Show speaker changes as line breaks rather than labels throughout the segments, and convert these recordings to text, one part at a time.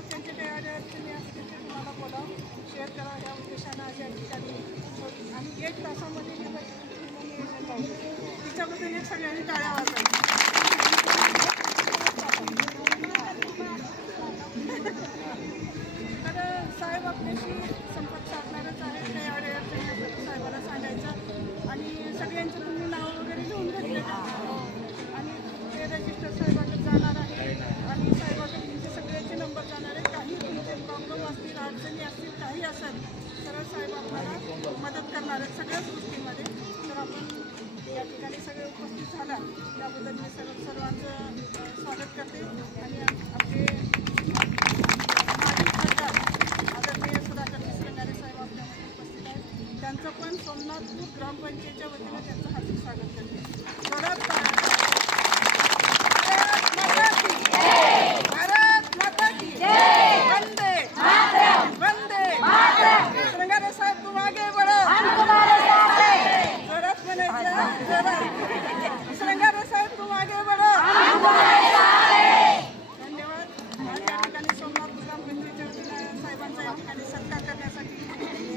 त्यांची काही अडचणी असतील ते तुम्हाला बोलावं. शेअर करा या उद्देशानं आज या ठिकाणी आणि एक तासामध्ये हे बजेट तिच्याबद्दल एक सगळ्यांनी टाळ्या वाजवायच्या तर साहेब आपल्याशी सोमनाथपूर ग्रामपंचायतच्या वतीनं त्यांचं हार्दिक स्वागत करते परत भारत माता की वंदे वंदे श्रृंगारे साहेब तुम आगे बढ़ो जोरात म्हणायचं जोरात श्रृंगारे साहेब तुम आगे बढ़ो धन्यवाद आणि या ठिकाणी सोमनाथ ग्रामपंचायतच्या वतीनं साहेबांचा या ठिकाणी सत्कार करण्यासाठी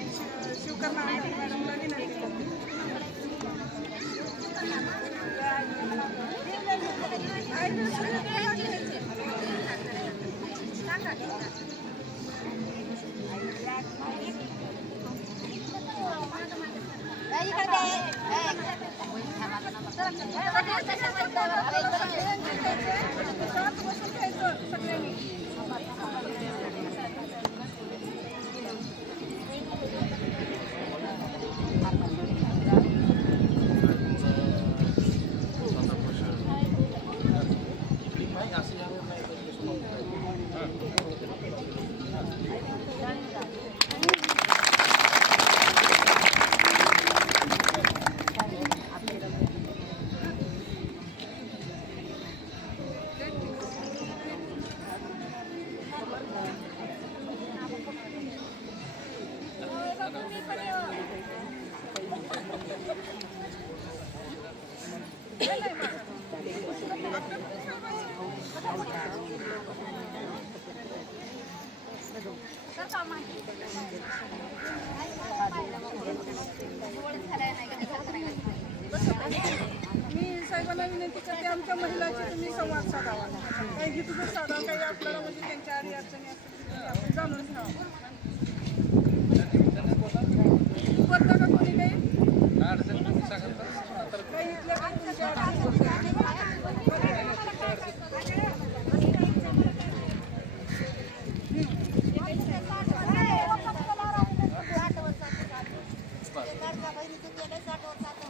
शि- शिवकर्मा मॅडमला विनंती करते शांत बसून घ्यायचं सगळ्यांनी म्हणजे त्यांच्या आडी अडचणी असतील ते आपण जाणून घ्यावं बोलता का कोणी काही काही इथल्या काही तुमच्या अडचणी
साठ वर्षाचं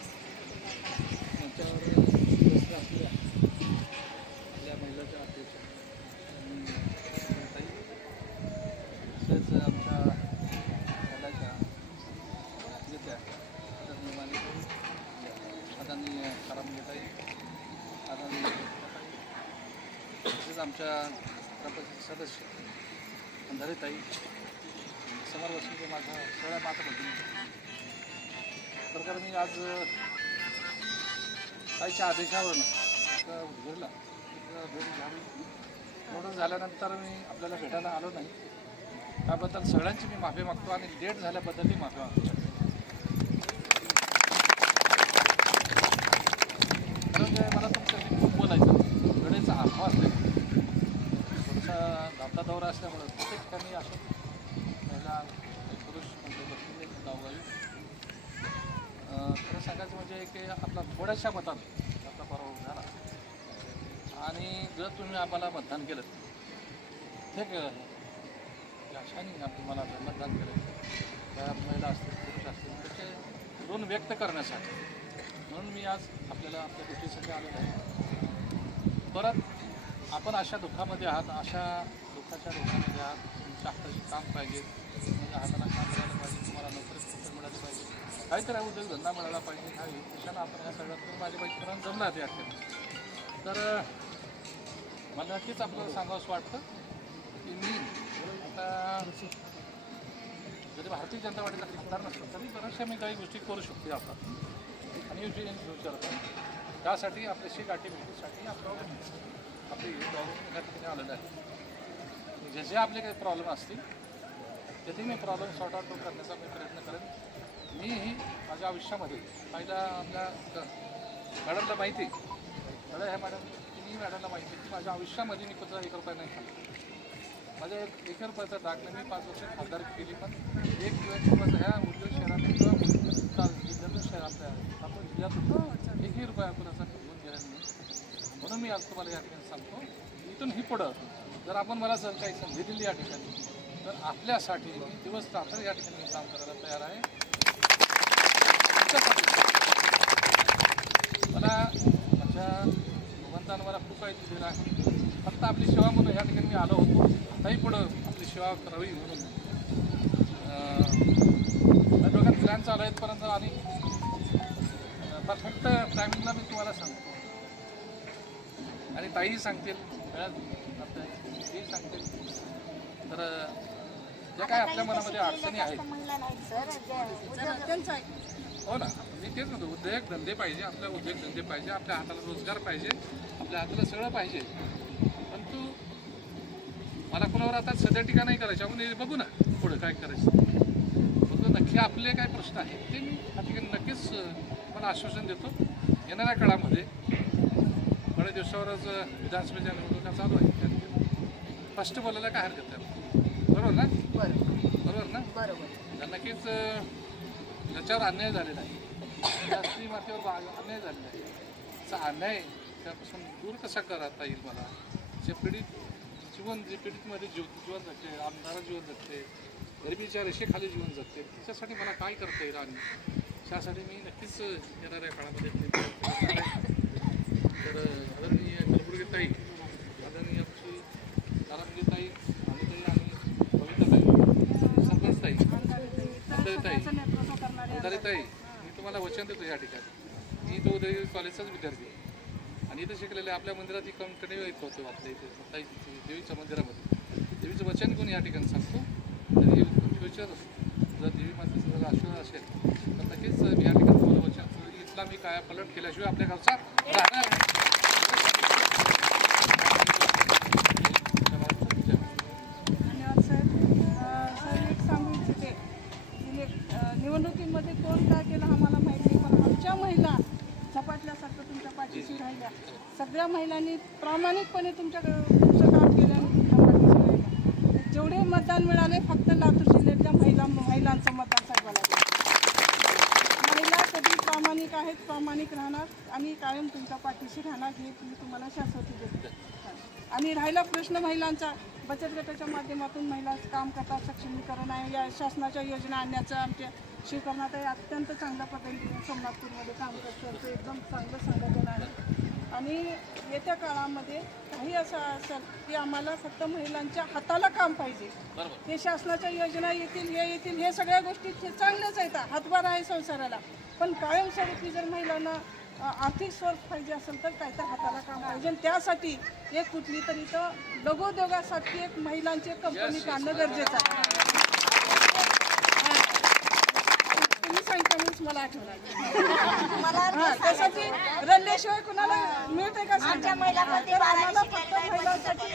आमच्या ग्रामपंचायत सदस्य अंधारेताई समर बसून माझ्या सगळ्या माता भगिनी प्रकार मी. आज ताईच्या आदेशावरनं एका उद्घडला भेट झाली. म्हणून झाल्यानंतर मी आपल्याला भेटायला आलो नाही. त्याबद्दल सगळ्यांची मी माफी मागतो आणि लेट झाल्याबद्दलही माफी मागतो. ते की आपला थोड्याशा मतात आपला पराभव झाला. आणि जर तुम्ही आम्हाला मतदान केलं ते केलं या अशाने आपण मला जर मतदान केलं त्या महिला असतील पुरुष असतील त्याचे ऋण व्यक्त करण्यासाठी म्हणून मी आज आपल्याला आपल्या गोष्टीसाठी आलेलो आहे. परत आपण अशा दुःखामध्ये आहात अशा दुःखाच्या दुःखामध्ये आहात तुमच्या हाताचे काम पाहिजे तुमच्या हाताला काम मिळालं पाहिजे तुम्हाला नोकरी कुठं मिळाली पाहिजे. काहीतरी उद्योग उद्योगधंदा मिळाला पाहिजे. ह्या उद्देशानं आपण ह्या सगळ्यात माझ्या बाईकपर्यंत जमणार या अखेर तर मला नक्कीच आपल्याला सांगावंसं वाटतं की मी आता जरी भारतीय जनता पार्टीचा खासदार नसतो तरी बऱ्याचशा मी काही गोष्टी करू शकते आता. आणि इन फ्युचर त्यासाठी आपल्याशी गाठी भेटीसाठी आपल्याला आपली प्रॉब्लेम या ठिकाणी आलेलं आहे जे जे आपले काही प्रॉब्लेम असतील त्याची मी प्रॉब्लेम सॉर्ट आउट करण्याचा मी प्रयत्न करेन. मी माझ्या आयुष्यामध्ये पहिला आपल्या मॅडमला माहिती मॅडम ह्या मॅडम मी मॅडमला माहिती की माझ्या आयुष्यामध्ये मी कुठला एक रुपया नाही खाल्ला माझ्या एक एक रुपयाचा दाखला मी पाच वर्ष खासदार केली पण एक दिवस ह्या उद्योग शहरात किंवा उद्योग जिल्ह्यातून शहर आपल्या आपण जिल्ह्यातून एकही रुपया कुणाचा घेऊन गेला नाही. म्हणून मी आज तुम्हाला या ठिकाणी सांगतो इथून ही पुढं जर आपण मला जर काही संधी दिली या ठिकाणी तर आपल्यासाठी दिवस रात्र या ठिकाणी काम करायला तयार आहे. मला माझ्या भगवंतानं मला खूप काही दिलेलं आहे. फक्त आपली सेवा म्हणून या ठिकाणी मी आलो होतो. आताही पुढं आपली सेवा करावी म्हणून. डोक्यात प्लॅन चालू आहेत परंतु आणि परफेक्ट टायमिंगला मी तुम्हाला सांगतो. आणि ताईही सांगतील तेही सांगतील. तर ज्या काय आपल्या मनामध्ये अडचणी आहेत.
त्यांचं आहे.
हो ना. मी तेच म्हणतो उद्योग धंदे पाहिजे आपल्या उद्योग धंदे पाहिजे आपल्या हाताला रोजगार पाहिजे आपल्या हाताला सगळं पाहिजे. परंतु मला कोणावर आता सध्या टीका नाही करायची. आपण बघू ना पुढं काय करायचं. बघू नक्की आपले काय प्रश्न आहेत ते मी या ठिकाणी नक्कीच मला आश्वासन देतो. येणाऱ्या काळामध्ये थोड्या दिवसावरच विधानसभेच्या निवडणुका चालू आहेत. त्या ठिकाणी. स्पष्ट बोलायला काय हरकत नाही बरोबर ना? बरोबर. ना?
बरोबर.
नक्कीच त्याच्यावर अन्याय झालेला आहे. रात्री मातेवर बाग अन्याय झालेला आहे त्याचा अन्याय त्यापासून दूर कसा करता येईल मला? जे पीडित जीवन जे पीडितमध्ये जीव जीवन जगते आमदार जीवन जगते गरिबीच्या रेषेखाली जीवन जगते त्याच्यासाठी मला काय करता येईल आणि त्यासाठी मी नक्कीच येणाऱ्या काळामध्ये तर आदरणीय कलबुर्गीताई आदरणीय तारामगीताई तारांगी आणि कविताताई सरपंच ताई ताई तुम्हाला वचन देतो या ठिकाणी. मी तो उदय कॉलेजचाच विद्यार्थी आहे. आणि इथं शिकलेले आपल्या मंदिरात ही कंटिन्यू येत होतो आपल्या इथे ताई देवीच्या मंदिरामध्ये. देवीचं वचन कोण या ठिकाणी सांगतो? तर हे फ्युचर जर देवी मातेचा जर आशीर्वाद असेल तर नक्कीच मी या ठिकाणी तुम्हाला वचन इथला मी काय पलट केल्याशिवाय आपल्या गावचा राहणार
सगळ्या महिलांनी प्रामाणिकपणे तुमच्या तुमचं काम केलं जेवढे मतदान मिळाले फक्त लातूर जिल्ह्यातल्या महिला महिलांचं मतदान सांगायला महिला कधी प्रामाणिक आहेत प्रामाणिक राहणार आणि कायम तुमच्या पाठीशी राहणार हे मी तुम्हाला शाश्वती देते. आणि राहिला प्रश्न महिलांचा बचत गटाच्या माध्यमातून महिला काम करतात सक्षमीकरण आहे. या शासनाच्या योजना आणण्याचं आमच्या शिवकर्णात अत्यंत चांगल्या पद्धतीने सोमनाथपूरमध्ये काम करतो. एकदम चांगलं संघटन आहे. आणि येत्या काळामध्ये काही असं असेल की आम्हाला फक्त महिलांच्या हाताला काम पाहिजे. हे शासनाच्या योजना येतील हे येतील हे सगळ्या गोष्टी ते चांगल्याच आहेत. हातभार आहे संसाराला. पण कायमस्वरूपी जर महिलांना आर्थिक स्रोत पाहिजे असेल तर काय तर हाताला काम पाहिजे. आणि त्यासाठी एक कुठली तरी तर लघुउद्योगासाठी एक महिलांची कंपनी काढणं गरजेचं आहे तुम्ही मला आठवलं त्यासाठी रल्ल्याशिवाय कुणाला मिळते का आमच्या महिलांमध्ये आम्हाला फक्त महिलांसाठी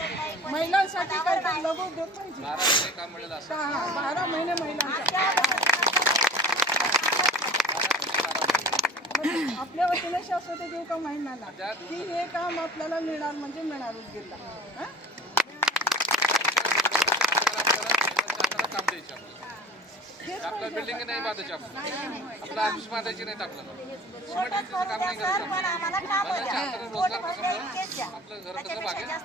महिलांसाठी काय तर लघुउद्योग पाहिजे.
बारा महिने काम मिळेल असं.
हा, बारा महिने महिलांच्या म्हणजे आपल्या वतीने शाश्वती देऊ का महिन्याला की हे काम आपल्याला मिळणार म्हणजे मिळणारच गेला. हा?
हाताला काम द्यायचे आपल्याला
हेच
आपलं बिल्डिंग नाही बांधायची आपल्याला. आपलं ऑफिस बांधायची नाहीत आपल्याला. सिमेंटचं काम नाही करायचं आपल्याला? आपलं घर कसं चार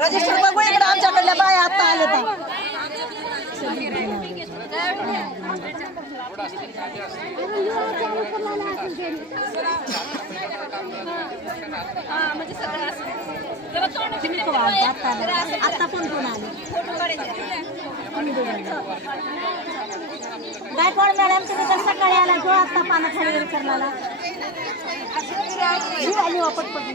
रजिस्टर बघू इकडे आमच्याकडल्या बाया आता आले तर आता कोण कोण आले गायकवाड मॅडम तुम्ही तर सकाळी आला जो आता पाना खाली करणारा आणि आली वापट पडली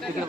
থেকে